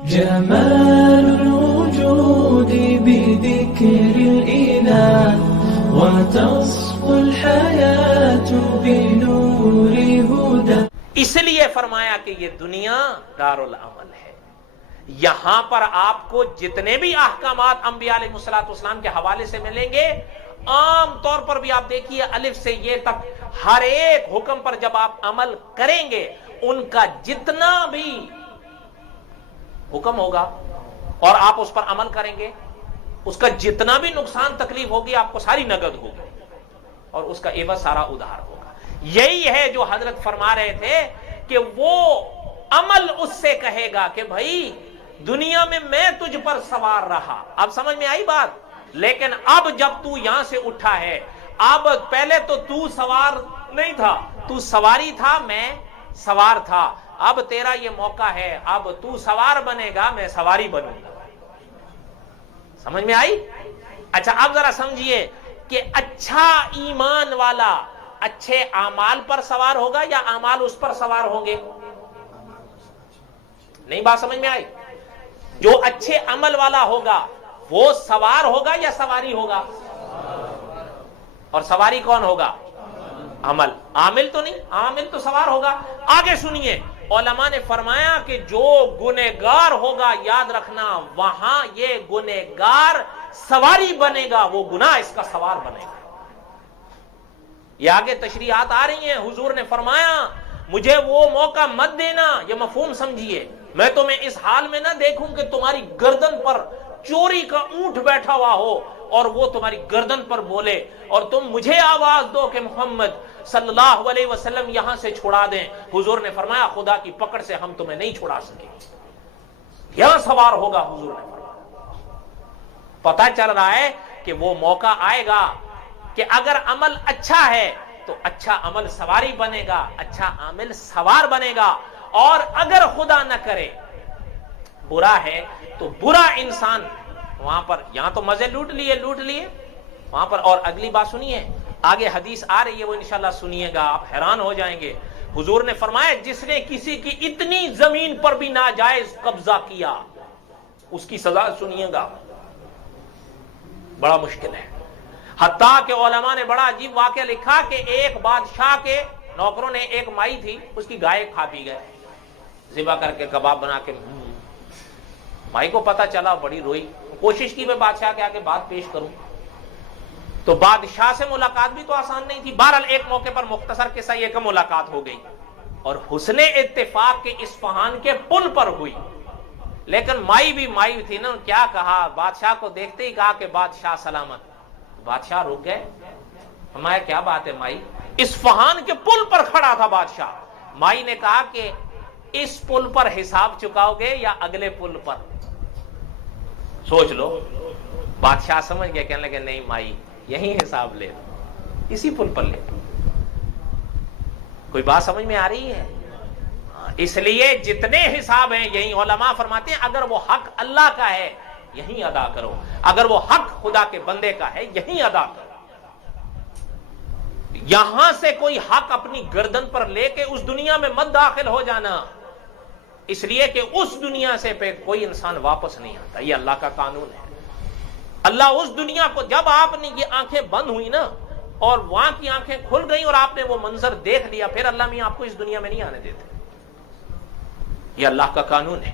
جمال الوجود بذكر الإله وتصفو الحياة بنور هدى. اس لیے فرمایا کہ یہ دنیا دارالعمل ہے. یہاں پر آپ کو جتنے بھی احکامات انبیاء علیہ السلام کے حوالے سے ملیں گے، عام طور پر بھی آپ دیکھیے الف سے یہ تک ہر ایک حکم پر جب آپ عمل کریں گے، ان کا جتنا بھی حکم ہوگا اور آپ اس پر عمل کریں گے، اس کا جتنا بھی نقصان تکلیف ہوگی آپ کو ساری نقد ہوگی اور اس کا عوض سارا ادھار ہوگا. یہی ہے جو حضرت فرما رہے تھے کہ وہ عمل اس سے کہے گا کہ بھائی دنیا میں تجھ پر سوار رہا. اب سمجھ میں آئی بات؟ لیکن اب جب تو یہاں سے اٹھا ہے، اب پہلے تو سوار نہیں تھا، تو سواری تھا، میں سوار تھا. اب تیرا یہ موقع ہے، اب تو سوار بنے گا، میں سواری بنوں گا. سمجھ میں آئی؟ اچھا اب ذرا سمجھیے کہ اچھا ایمان والا اچھے اعمال پر سوار ہوگا یا اعمال اس پر سوار ہوں گے؟ نہیں بات سمجھ میں آئی؟ جو اچھے عمل والا ہوگا وہ سوار ہوگا یا سواری ہوگا؟ اور سواری کون ہوگا؟ عمل. عامل تو نہیں، عامل تو سوار ہوگا. آگے سنیے، علماء نے فرمایا کہ جو گنہگار ہوگا، یاد رکھنا وہاں یہ گنہگار سواری بنے گا، وہ گناہ اس کا سوار بنے گا. یہ آگے تشریحات آ رہی ہیں. حضور نے فرمایا مجھے وہ موقع مت دینا. یہ مفہوم سمجھیے، میں تمہیں اس حال میں نہ دیکھوں کہ تمہاری گردن پر چوری کا اونٹ بیٹھا ہوا ہو اور وہ تمہاری گردن پر بولے اور تم مجھے آواز دو کہ محمد صلی اللہ علیہ وسلم یہاں سے چھڑا دیں. حضور نے فرمایا خدا کی پکڑ سے ہم تمہیں نہیں چھڑا سکیں. یہاں سوار ہوگا. حضور نے فرمایا پتہ چل رہا ہے کہ وہ موقع آئے گا کہ اگر عمل اچھا ہے تو اچھا عمل سواری بنے گا، اچھا عمل سوار بنے گا. اور اگر خدا نہ کرے برا ہے تو برا انسان وہاں پر، یہاں تو مزے لوٹ لیے وہاں پر. اور اگلی بات سنیے، آگے حدیث آ رہی ہے، وہ انشاءاللہ سنیے گا، آپ حیران ہو جائیں گے. حضور نے فرمایا جس نے کسی کی اتنی زمین پر بھی ناجائز قبضہ کیا اس کی سزا سنیے گا، بڑا مشکل ہے. حتیٰ کہ علماء نے بڑا عجیب واقعہ لکھا کہ ایک بادشاہ کے نوکروں نے ایک مائی تھی، اس کی گائے کھا پی گئے، ذبح کر کے کباب بنا کے. مائی کو پتا چلا، بڑی روئی، کوشش کی میں بادشاہ کے آگے بات پیش کروں. تو بادشاہ سے ملاقات بھی تو آسان نہیں تھی. بہرحال ایک موقع پر مختصر قصہ یہ کہ ملاقات ہو گئی اور حسن اتفاق کے اصفہان کے پل پر ہوئی. لیکن مائی بھی مائی تھی نا، کیا کہا بادشاہ کو دیکھتے ہی کہا کہ بادشاہ سلامت. بادشاہ رک گئے. ہمارا کیا بات ہے مائی؟ اصفہان کے پل پر کھڑا تھا بادشاہ. مائی نے کہا کہ اس پل پر حساب چکاؤ گے یا اگلے پل پر؟ سوچ لو. بادشاہ سمجھ گئے، کہنے لگے نہیں مائی یہی حساب لے، اسی پل پر لے. کوئی بات سمجھ میں آ رہی ہے؟ اس لیے جتنے حساب ہیں یہی علماء فرماتے ہیں اگر وہ حق اللہ کا ہے یہی ادا کرو، اگر وہ حق خدا کے بندے کا ہے یہی ادا کرو. یہاں سے کوئی حق اپنی گردن پر لے کے اس دنیا میں مت داخل ہو جانا، اس لیے کہ اس دنیا سے پہ کوئی انسان واپس نہیں آتا. یہ اللہ کا قانون ہے. اللہ اس دنیا کو، جب آپ نے یہ آنکھیں بند ہوئی نا اور وہاں کی آنکھیں کھل گئی اور آپ نے وہ منظر دیکھ لیا، پھر اللہ میاں آپ کو اس دنیا میں نہیں آنے دیتے. یہ اللہ کا قانون ہے.